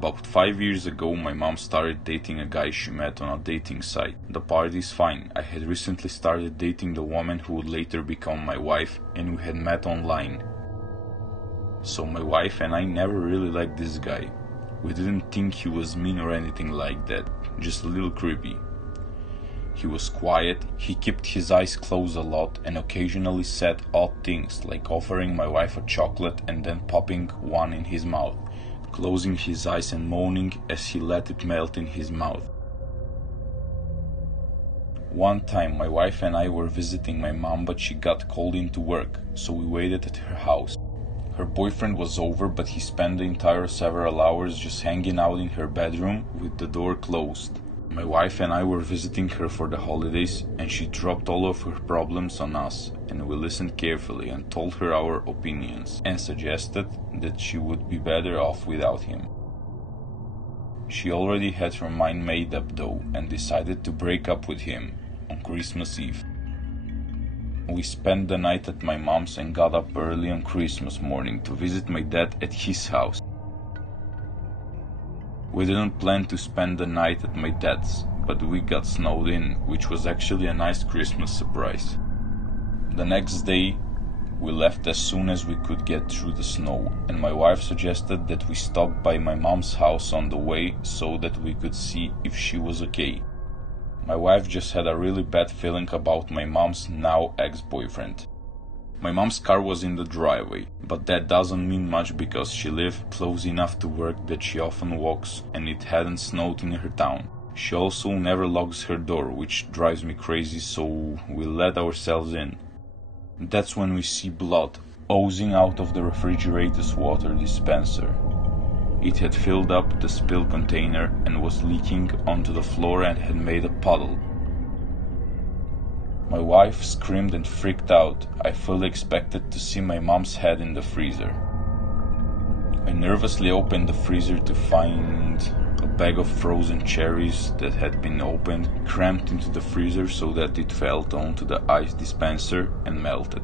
About 5 years ago, my mom started dating a guy she met on a dating site. The part is fine. I had recently started dating the woman who would later become my wife, and we had met online. So my wife and I never really liked this guy. We didn't think he was mean or anything like that, just a little creepy. He was quiet, he kept his eyes closed a lot, and occasionally said odd things, like offering my wife a chocolate and then popping one in his mouth, closing his eyes and moaning as he let it melt in his mouth. One time my wife and I were visiting my mom, but she got called into work, so we waited at her house. Her boyfriend was over, but he spent the entire several hours just hanging out in her bedroom with the door closed. My wife and I were visiting her for the holidays, and she dropped all of her problems on us, and we listened carefully and told her our opinions and suggested that she would be better off without him. She already had her mind made up though and decided to break up with him on Christmas Eve. We spent the night at my mom's and got up early on Christmas morning to visit my dad at his house. We didn't plan to spend the night at my dad's, but we got snowed in, which was actually a nice Christmas surprise. The next day, we left as soon as we could get through the snow, and my wife suggested that we stop by my mom's house on the way so that we could see if she was okay. My wife just had a really bad feeling about my mom's now ex-boyfriend. My mom's car was in the driveway, but that doesn't mean much because she lived close enough to work that she often walks, and it hadn't snowed in her town. She also never locks her door, which drives me crazy, so we let ourselves in. That's when we see blood oozing out of the refrigerator's water dispenser. It had filled up the spill container and was leaking onto the floor and had made a puddle. My wife screamed and freaked out. I fully expected to see my mom's head in the freezer. I nervously opened the freezer to find a bag of frozen cherries that had been opened, crammed into the freezer so that it fell onto the ice dispenser and melted.